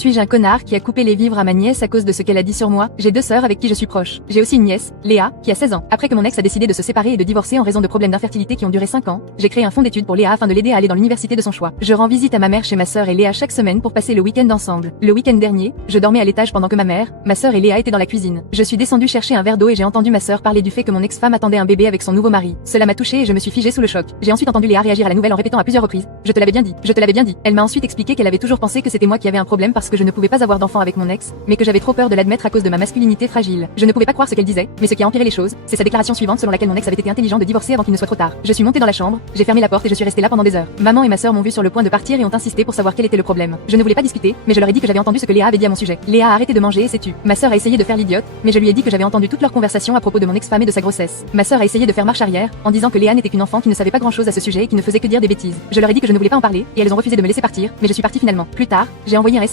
Suis-je un connard qui a coupé les vivres à ma nièce à cause de ce qu'elle a dit sur moi? J'ai 2 sœurs avec qui je suis proche. J'ai aussi une nièce, Léa, qui a 16 ans. Après que mon ex a décidé de se séparer et de divorcer en raison de problèmes d'infertilité qui ont duré 5 ans, j'ai créé un fonds d'études pour Léa afin de l'aider à aller dans l'université de son choix. Je rends visite à ma mère chez ma sœur et Léa chaque semaine pour passer le week-end ensemble. Le week-end dernier, je dormais à l'étage pendant que ma sœur et Léa étaient dans la cuisine. Je suis descendue chercher un verre d'eau et j'ai entendu ma sœur parler du fait que mon ex-femme attendait un bébé avec son nouveau mari. Cela m'a touchée et je me suis figée sous le choc. J'ai ensuite entendu Léa réagir à la nouvelle en répétant à plusieurs reprises: je te l'avais bien dit, je te l'avais bien dit. Elle m'a ensuite expliqué qu'elle avait toujours pensé que c'était moi qui avais un problème parce que je ne pouvais pas avoir d'enfant avec mon ex, mais que j'avais trop peur de l'admettre à cause de ma masculinité fragile. Je ne pouvais pas croire ce qu'elle disait, mais ce qui a empiré les choses, c'est sa déclaration suivante selon laquelle mon ex avait été intelligent de divorcer avant qu'il ne soit trop tard. Je suis montée dans la chambre, j'ai fermé la porte et je suis restée là pendant des heures. Maman et ma sœur m'ont vu sur le point de partir et ont insisté pour savoir quel était le problème. Je ne voulais pas discuter, mais je leur ai dit que j'avais entendu ce que Léa avait dit à mon sujet. Léa a arrêté de manger et s'est tue. Ma sœur a essayé de faire l'idiote, mais je lui ai dit que j'avais entendu toute leur conversation à propos de mon ex-femme et de sa grossesse. Ma sœur a essayé de faire marche arrière, en disant que Léa n'était qu'une enfant qui ne savait pas grand-chose à ce sujet et qui ne faisait que dire des bêtises. Je leur ai dit que je ne voulais pas en parler, et elles ont refusé de me laisser partir, mais je suis partie finalement. Plus tard, j'ai envoyé un SMS